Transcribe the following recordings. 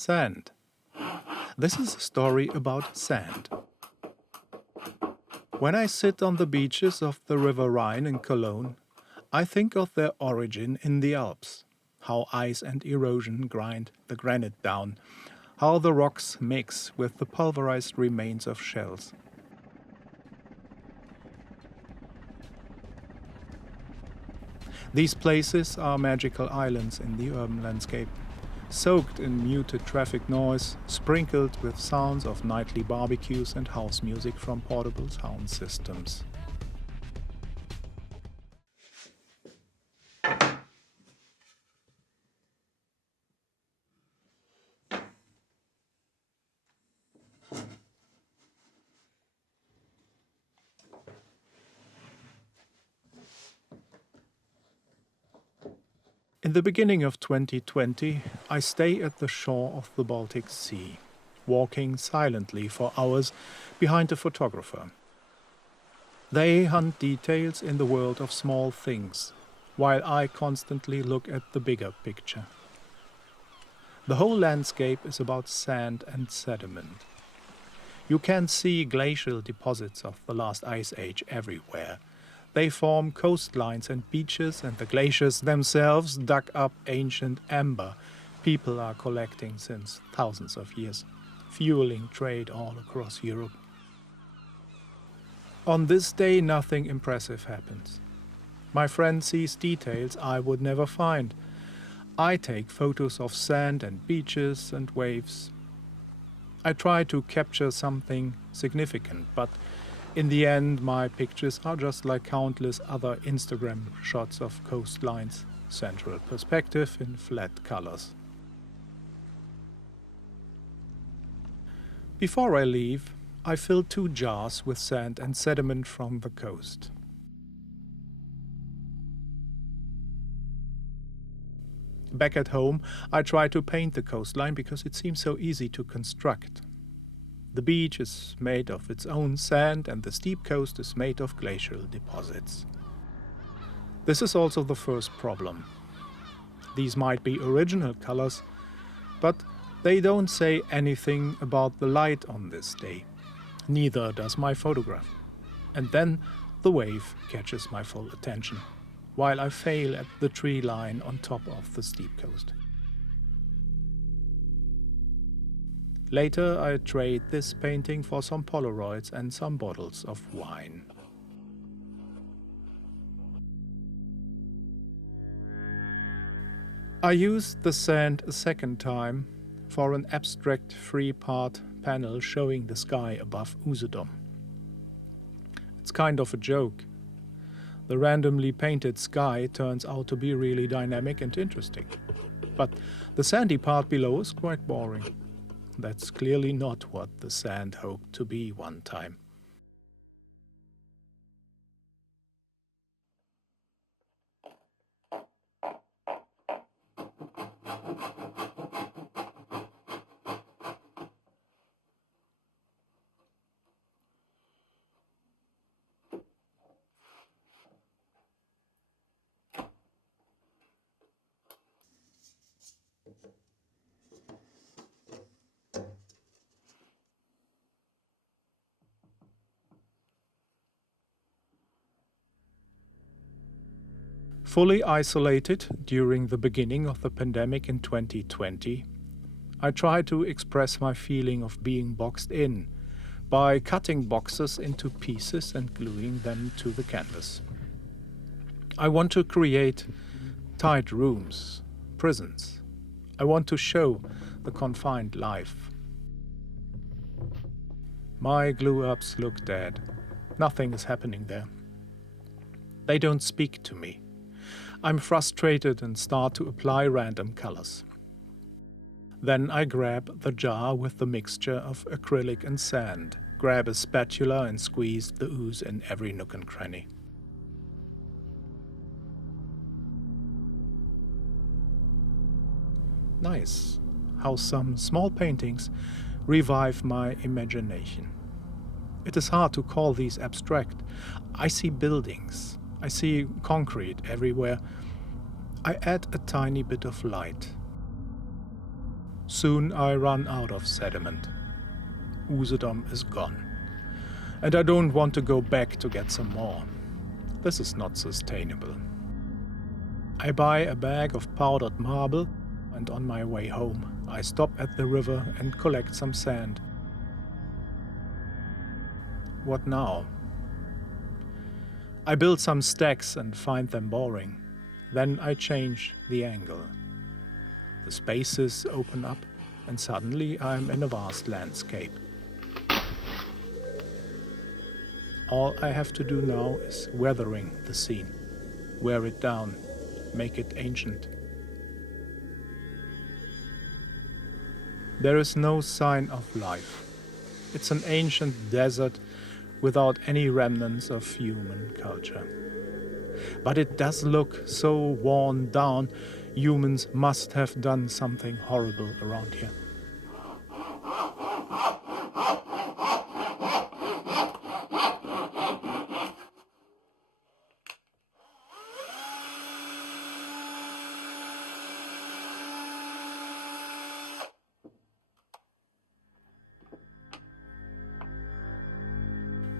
Sand. This is a story about sand. When I sit on the beaches of the River Rhine in Cologne, I think of their origin in the Alps, how ice and erosion grind the granite down, how the rocks mix with the pulverized remains of shells. These places are magical islands in the urban landscape, soaked in muted traffic noise, sprinkled with sounds of nightly barbecues and house music from portable sound systems. In the beginning of 2020, I stay at the shore of the Baltic Sea, walking silently for hours behind a photographer. They hunt details in the world of small things, while I constantly look at the bigger picture. The whole landscape is about sand and sediment. You can see glacial deposits of the last ice age everywhere. They form coastlines and beaches, and the glaciers themselves dug up ancient amber people are collecting since thousands of years, fueling trade all across Europe. On this day, nothing impressive happens. My friend sees details I would never find. I take photos of sand and beaches and waves. I try to capture something significant, but in the end, my pictures are just like countless other Instagram shots of coastlines, central perspective in flat colors. Before I leave, I fill 2 jars with sand and sediment from the coast. Back at home, I try to paint the coastline because it seems so easy to construct. The beach is made of its own sand and the steep coast is made of glacial deposits. This is also the first problem. These might be original colors, but they don't say anything about the light on this day. Neither does my photograph. And then the wave catches my full attention, while I fail at the tree line on top of the steep coast. Later, I trade this painting for some Polaroids and some bottles of wine. I used the sand a second time for an abstract 3-part panel showing the sky above Usedom. It's kind of a joke. The randomly painted sky turns out to be really dynamic and interesting. But the sandy part below is quite boring. That's clearly not what the sand hoped to be one time. Fully isolated during the beginning of the pandemic in 2020, I tried to express my feeling of being boxed in by cutting boxes into pieces and gluing them to the canvas. I want to create tight rooms, prisons. I want to show the confined life. My glue-ups look dead. Nothing is happening there. They don't speak to me. I'm frustrated and start to apply random colors. Then I grab the jar with the mixture of acrylic and sand, grab a spatula and squeeze the ooze in every nook and cranny. Nice how some small paintings revive my imagination. It is hard to call these abstract. I see buildings. I see concrete everywhere. I add a tiny bit of light. Soon I run out of sediment. Usedom is gone. And I don't want to go back to get some more. This is not sustainable. I buy a bag of powdered marble, and on my way home I stop at the river and collect some sand. What now? I build some stacks and find them boring. Then I change the angle. The spaces open up, and suddenly I'm in a vast landscape. All I have to do now is weathering the scene, wear it down, make it ancient. There is no sign of life. It's an ancient desert without any remnants of human culture. But it does look so worn down. Humans must have done something horrible around here.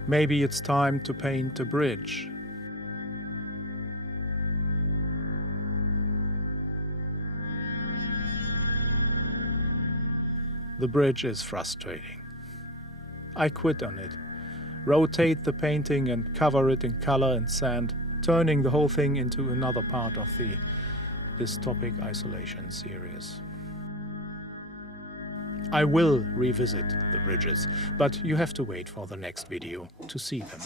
Maybe it's time to paint a bridge. The bridge is frustrating. I quit on it, rotate the painting and cover it in color and sand, turning the whole thing into another part of the dystopic isolation series. I will revisit the bridges, but you have to wait for the next video to see them.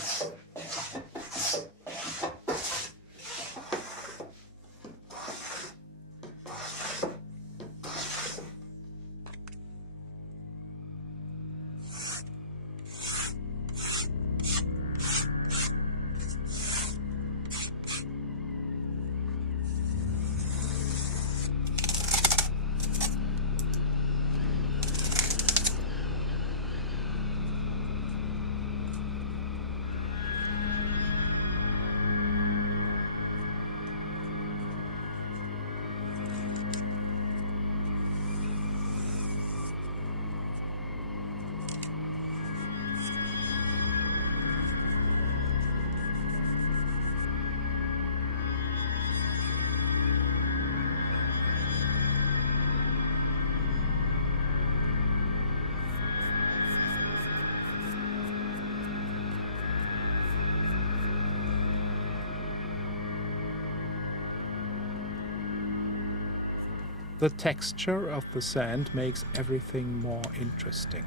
The texture of the sand makes everything more interesting.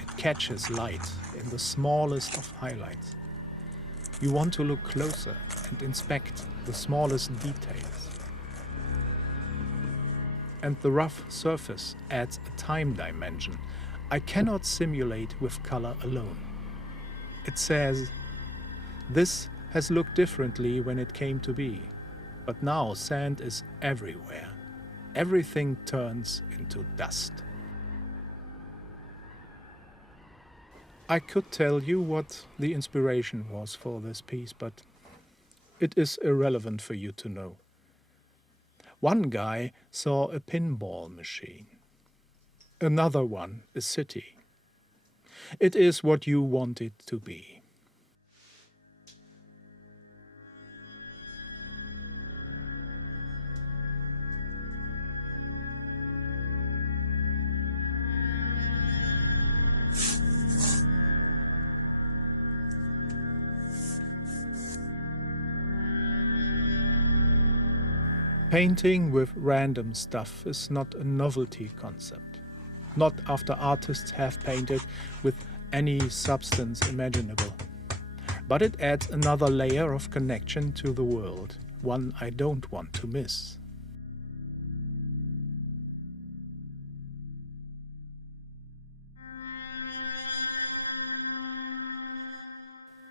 It catches light in the smallest of highlights. You want to look closer and inspect the smallest details. And the rough surface adds a time dimension I cannot simulate with color alone. It says, this has looked differently when it came to be, but now sand is everywhere. Everything turns into dust. I could tell you what the inspiration was for this piece, but it is irrelevant for you to know. One guy saw a pinball machine. Another one a city. It is what you want it to be. Painting with random stuff is not a novelty concept. Not after artists have painted with any substance imaginable. But it adds another layer of connection to the world, one I don't want to miss.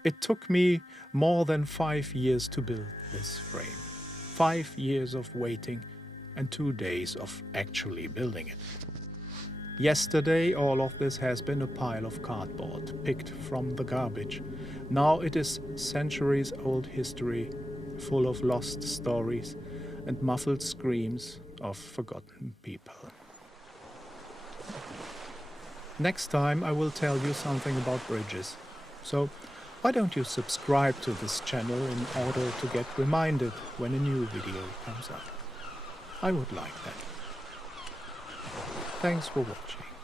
It took me more than 5 years to build this frame. 5 years of waiting and 2 days of actually building it. Yesterday all of this has been a pile of cardboard picked from the garbage. Now it is centuries-old history, full of lost stories and muffled screams of forgotten people. Next time I will tell you something about bridges. So why don't you subscribe to this channel in order to get reminded when a new video comes up? I would like that. Thanks for watching.